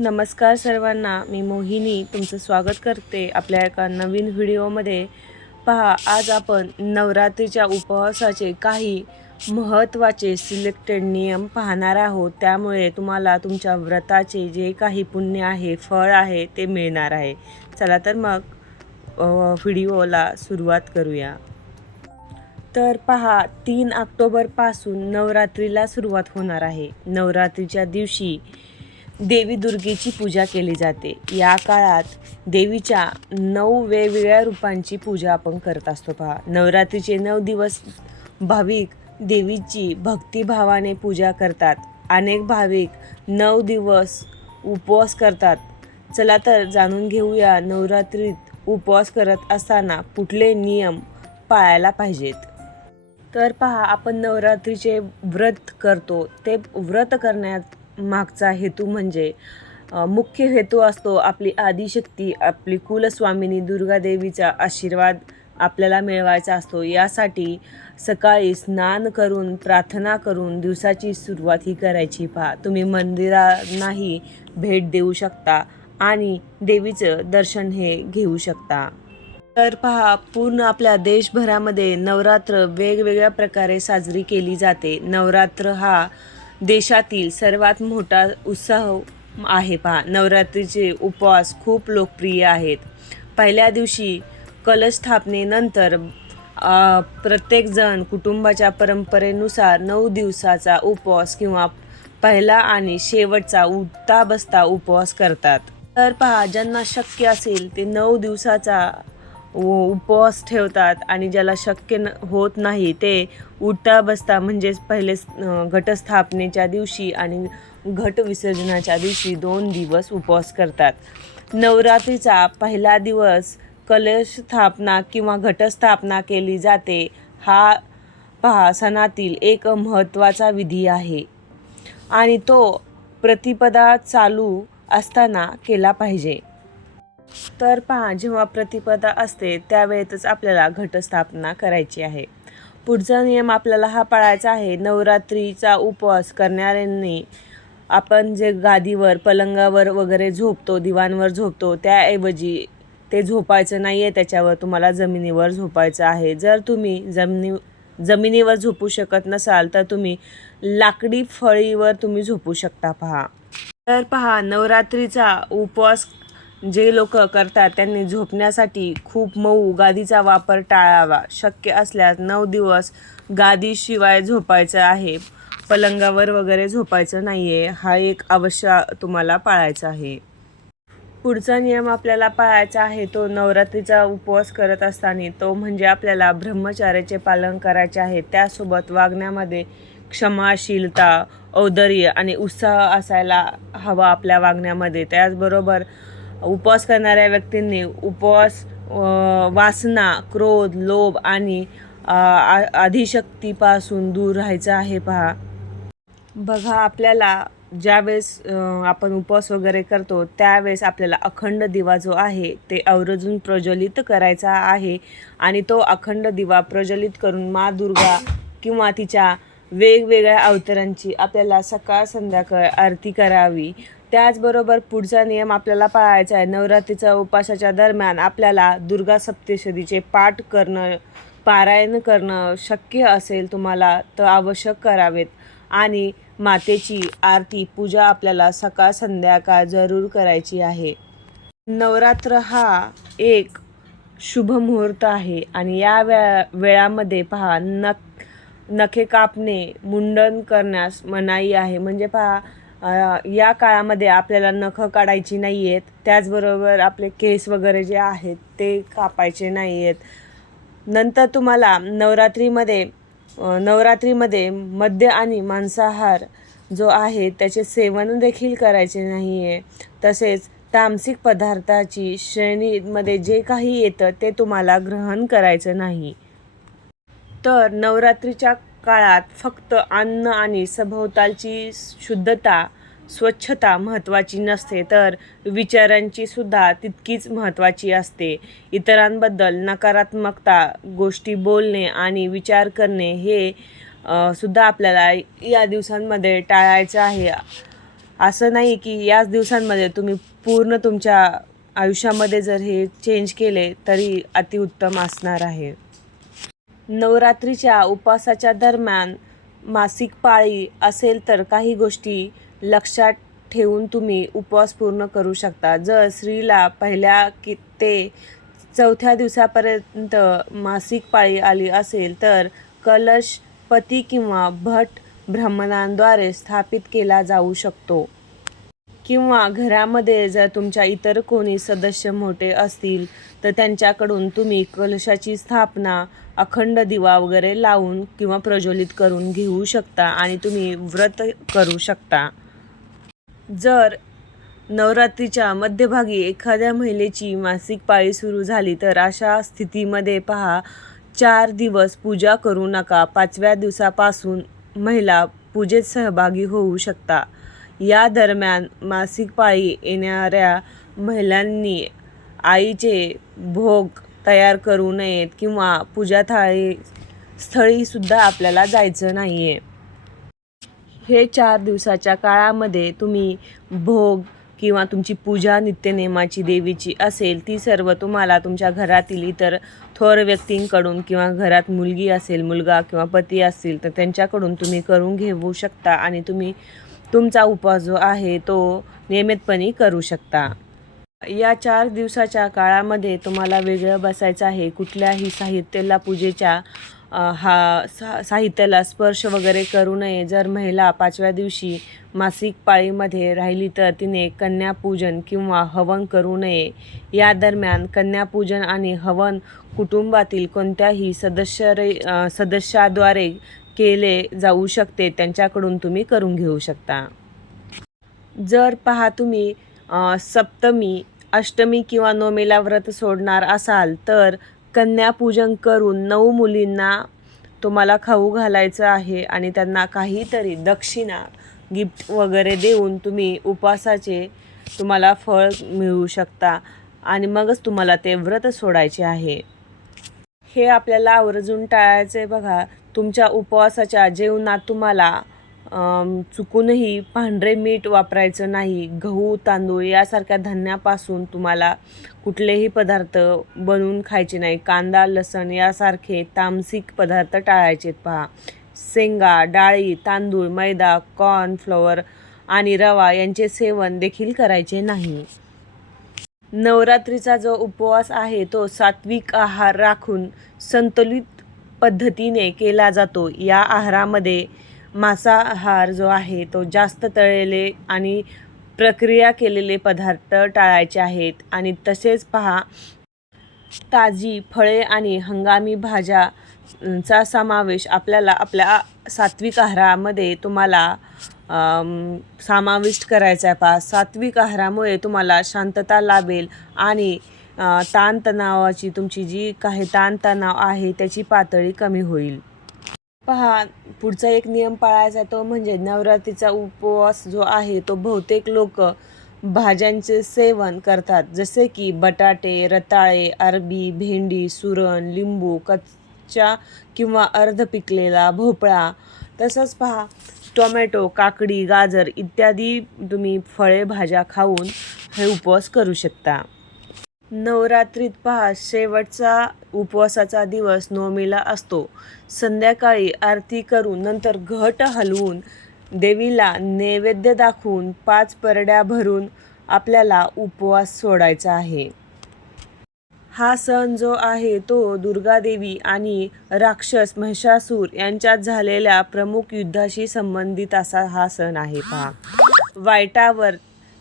नमस्कार सर्वांना मी मोहिनी तुमचं स्वागत करते आपल्या एका नवीन व्हिडिओमध्ये. पहा आज आपण नवरात्रीच्या उपवासाचे काही महत्त्वाचे सिलेक्टेड नियम पाहणार आहोत. त्यामुळे तुम्हाला तुमच्या व्रताचे जे काही पुण्य आहे फळ आहे ते मिळणार आहे. चला तर मग व्हिडिओला सुरुवात करूया. तर पहा तीन ऑक्टोबरपासून नवरात्रीला सुरुवात होणार आहे. नवरात्रीच्या दिवशी देवी दुर्गेची पूजा केली जाते. या काळात देवीच्या नऊ वेगवेगळ्या रूपांची पूजा आपण करत असतो पहा. नवरात्रीचे नऊ दिवस भाविक देवीची भक्तिभावाने पूजा करतात. अनेक भाविक नऊ दिवस उपवास करतात. चला तर जाणून घेऊया नवरात्रीत उपवास करत असताना कुठले नियम पाळायला पाहिजेत. तर पहा आपण नवरात्रीचे व्रत करतो. ते व्रत करण्यात मागचा हेतू म्हणजे मुख्य हेतू असतो आपली आदिशक्ती आपली कुलस्वामिनी दुर्गादेवीचा आशीर्वाद आपल्याला मिळवायचा असतो. यासाठी सकाळी स्नान करून प्रार्थना करून दिवसाची सुरुवात ही करायची. पहा तुम्ही मंदिरांनाही भेट देऊ शकता आणि देवीचं दर्शन हे घेऊ शकता. तर पहा पूर्ण आपल्या देशभरामध्ये नवरात्र वेगवेगळ्या प्रकारे साजरी केली जाते. नवरात्र हा देशातील सर्वात मोठा उत्साह आहे पहा. नवरात्रीचे उपवास खूप लोकप्रिय आहेत. पहिल्या दिवशी कलश स्थापनेनंतर प्रत्येकजण कुटुंबाच्या परंपरेनुसार नऊ दिवसाचा उपवास किंवा पहिला आणि शेवटचा उठता बसता उपवास करतात. तर पहा ज्यांना शक्य असेल ते नऊ दिवसाचा उपवास ठेवतात आणि ज्याला शक्य न होत नाही ते उठता बसता म्हणजेच पहिले घटस्थापनेच्या दिवशी आणि घट विसर्जनाच्या दिवशी दोन दिवस उपवास करतात. नवरात्रीचा पहिला दिवस कलश स्थापना किंवा घटस्थापना केली जाते हा पहा सणातील एक महत्त्वाचा विधी आहे. आणि तो प्रतिपदा चालू असताना केला पाहिजे. तर पहा जेव्हा प्रतिपदा असते त्यावेळेतच आपल्याला घटस्थापना करायची आहे. पुढचा नियम आपल्याला हा पाळायचा आहे नवरात्रीचा उपवास करणाऱ्यांनी आपण जे गादीवर पलंगावर वगैरे झोपतो दिवाणवर झोपतो त्याऐवजी ते झोपायचं नाही आहे त्याच्यावर तुम्हाला जमिनीवर झोपायचं आहे. जर तुम्ही जमिनी जमिनीवर झोपू शकत नसाल तर तुम्ही लाकडी फळीवर तुम्ही झोपू शकता पहा. तर पहा नवरात्रीचा उपवास जे लोक करतात त्यांनी झोपण्यासाठी खूप मऊ गादीचा वापर टाळावा. शक्य असल्यास नऊ दिवस गादीशिवाय झोपायचं आहे. पलंगावर वगैरे झोपायचं नाही आहे हा एक अवश्य तुम्हाला पाळायचा आहे. पुढचा नियम आपल्याला पाळायचा आहे तो नवरात्रीचा उपवास करत असताना. तो म्हणजे आपल्याला ब्रह्मचार्याचे पालन करायचे आहे. त्यासोबत वागण्यामध्ये क्षमाशीलता औदर्य आणि उत्साह असायला हवा आपल्या वागण्यामध्ये. त्याचबरोबर उपवास करणाऱ्या व्यक्तींनी उपवास वासना क्रोध लोभ आणि आ- आधिशक्तीपासून दूर राहायचं आहे पहा. बघा आपल्याला ज्यावेळेस आपण उपवास वगैरे करतो त्यावेळेस आपल्याला अखंड दिवा जो आहे ते अवरजून प्रज्वलित करायचा आहे आणि तो अखंड दिवा प्रज्वलित करून मा दुर्गा किंवा तिच्या वेगवेगळ्या अवतरांची आपल्याला सकाळ संध्याकाळ आरती करावी. त्याचबरोबर पुढचा नियम आपल्याला पाळायचा आहे. नवरात्रीच्या उपासाच्या दरम्यान आपल्याला दुर्गा सप्तशतीचे पाठ करणं पारायण करणं शक्य असेल तुम्हाला तर आवश्यक करावेत. आणि मातेची आरती पूजा आपल्याला सकाळ संध्याकाळ जरूर करायची आहे. नवरात्र हा एक शुभ मुहूर्त आहे. आणि या वेळा वेळामध्ये पहा नक्की नखे कापणे मुंडन करण्यास मनाई आहे. म्हणजे पहा या काळामध्ये आपल्याला नखं काढायची नाही आहेत त्याचबरोबर आपले केस वगैरे जे आहेत ते कापायचे नाही आहेत नंतर तुम्हाला नवरात्रीमध्ये नवरात्रीमध्ये मद्य आणि मांसाहार जो आहे त्याचे सेवन देखील करायचे नाही आहे तसेच तामसिक पदार्थाची श्रेणीमध्ये जे काही येतं ते तुम्हाला ग्रहण करायचं नाही. तर नवरात्रीच्या काळात फक्त अन्न आणि सभोवतालची शुद्धता स्वच्छता महत्त्वाची नसते तर विचारांची सुद्धा तितकीच महत्त्वाची असते. इतरांबद्दल नकारात्मकता गोष्टी बोलणे आणि विचार करणे हे सुद्धा आपल्याला या दिवसांमध्ये टाळायचं आहे. असं नाही की याच दिवसांमध्ये तुम्ही पूर्ण तुमच्या आयुष्यामध्ये जर हे चेंज केले तरी अतिउत्तम असणार आहे. नवरात्रीच्या उपवासाच्या दरम्यान मासिक पाळी असेल तर काही गोष्टी लक्षात ठेवून तुम्ही उपवास पूर्ण करू शकता. जर स्त्रीला पहिल्या कि ते चौथ्या दिवसापर्यंत मासिक पाळी आली असेल तर कलश पती किंवा भट ब्राह्मणांद्वारे स्थापित केला जाऊ शकतो. किंवा घरामध्ये जर तुमच्या इतर कोणी सदस्य मोठे असतील तर त्यांच्याकडून तुम्ही कलशाची स्थापना अखंड दिवा वगैरे लावून किंवा प्रज्वलित करून घेऊ शकता आणि तुम्ही व्रत करू शकता. जर नवरात्रीच्या मध्यभागी एखाद्या महिलेची मासिक पाळी सुरू झाली तर अशा स्थितीमध्ये पहा चार दिवस पूजा करू नका. पाचव्या दिवसापासून महिला पूजेत सहभागी होऊ शकता. या दरम्यान मासिक पाळी येणाऱ्या महिलांनी आईचे भोग तयार करू नयेत किंवा पूजा थाळी स्थळीसुद्धा आपल्याला जायचं नाही आहे हे चार दिवसाच्या काळामध्ये तुम्ही भोग किंवा तुमची पूजा नित्यनेमाची देवीची असेल ती सर्व तुम्हाला तुमच्या घरातील इतर थोर व्यक्तींकडून किंवा घरात मुलगी असेल मुलगा किंवा पती असतील तर त्यांच्याकडून तुम्ही करून घेऊ शकता आणि तुम्ही तुमचा उपवास जो आहे तो नियमितपणे करू शकता. या चार दिवसाच्या काळामध्ये तुम्हाला वेगळं बसायचं आहे. कुठल्याही साहित्याला पूजेच्या हा सा साहित्याला स्पर्श वगैरे करू नये. जर महिला पाचव्या दिवशी मासिक पाळीमध्ये राहिली तर तिने कन्यापूजन किंवा हवन करू नये. या दरम्यान कन्यापूजन आणि हवन कुटुंबातील कोणत्याही सदस्य सदस्याद्वारे केले जाऊ शकते त्यांच्याकडून तुम्ही करून घेऊ शकता. जर पहा तुम्ही सप्तमी अष्टमी किंवा नवमीला व्रत सोडणार असाल तर कन्यापूजन करून नऊ मुलींना तुम्हाला खाऊ घालायचं आहे आणि त्यांना काहीतरी दक्षिणा गिफ्ट वगैरे देऊन तुम्ही उपवासाचे तुम्हाला फळ मिळू शकता आणि मगच तुम्हाला ते व्रत सोडायचे आहे. हे आपल्याला आवर्जून टाळायचं आहे बघा. तुमच्या उपवासाच्या जेवणात तुम्हाला चुकूनही पांढरे मीठ वापरायचं नाही गहू तांदूळ यासारख्या धान्यापासून तुम्हाला कुठलेही पदार्थ बनवून खायचे नाही. कांदा लसण यासारखे तामसिक पदार्थ टाळायचे पहा. शेंगा डाळी तांदूळ मैदा कॉर्नफ्लॉवर आणि रवा यांचे सेवन देखील करायचे नाही. नवरात्रीचा जो उपवास आहे तो सात्विक आहार राखून संतुलित पद्धतीने केला जातो. या आहारामध्ये मांसाहार जो आहे तो जास्त तळलेले आणि प्रक्रिया केलेले पदार्थ टाळायचे आहेत. आणि तसेच पहा ताजी फळे आणि हंगामी भाज्या चा समावेश आपल्याला आपल्या सात्विक आहारामध्ये तुम्हाला समाविष्ट करायचा आहे. पहा सात्विक आहारामुळे तुम्हाला शांतता लाभेल आणि ताणतणावाची तुमची जी काही ताणतणाव आहे त्याची पातळी कमी होईल. पहा पुढचा एक नियम पाळायचा तो म्हणजे नवरात्रीचा उपवास जो आहे तो बहुतेक लोक भाज्यांचे सेवन करतात. जसे की बटाटे रताळे अरबी भेंडी सुरण लिंबू कच्च्या किंवा अर्ध पिकलेला भोपळा. तसंच पहा टोमॅटो काकडी गाजर इत्यादी तुम्ही फळे भाज्या खाऊन हे उपवास करू शकता. नवरात्रीत पहा शेवटचा उपवासाचा दिवस नवमीला असतो. संध्याकाळी आरती करून नंतर घट हलवून देवीला नैवेद्य दाखवून पाच परड्या भरून आपल्याला उपवास सोडायचा आहे. हा सण जो आहे तो दुर्गादेवी आणि राक्षस महिषासूर यांच्यात झालेल्या प्रमुख युद्धाशी संबंधित असा हा सण आहे पहा. वाईटावर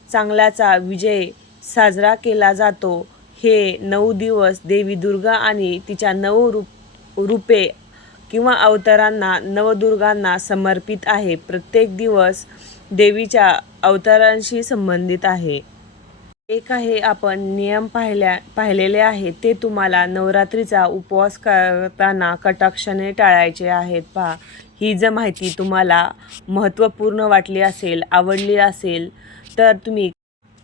चांगल्याचा विजय साजरा केला जातो. हे नऊ दिवस देवी दुर्गा आणि तिच्या नऊ रूप रूपे किंवा अवतारांना नवदुर्गांना समर्पित आहे. प्रत्येक दिवस देवीच्या अवतारांशी संबंधित आहे. एक आहे आपण नियम पाहिल्या पाहिलेले आहे. ते तुम्हाला नवरात्रीचा उपवास करताना कटाक्षाने टाळायचे आहेत. पहा ही जर माहिती तुम्हाला महत्त्वपूर्ण वाटली असेल आवडली असेल तर तुम्ही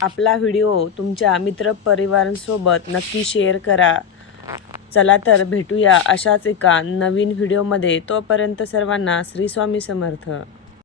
आपला व्हिडिओ तुमच्या मित्रपरिवारांसोबत नक्की शेअर करा. चला तर भेटूया अशाच एका नवीन व्हिडिओमध्ये. तोपर्यंत सर्वांना श्री स्वामी समर्थ.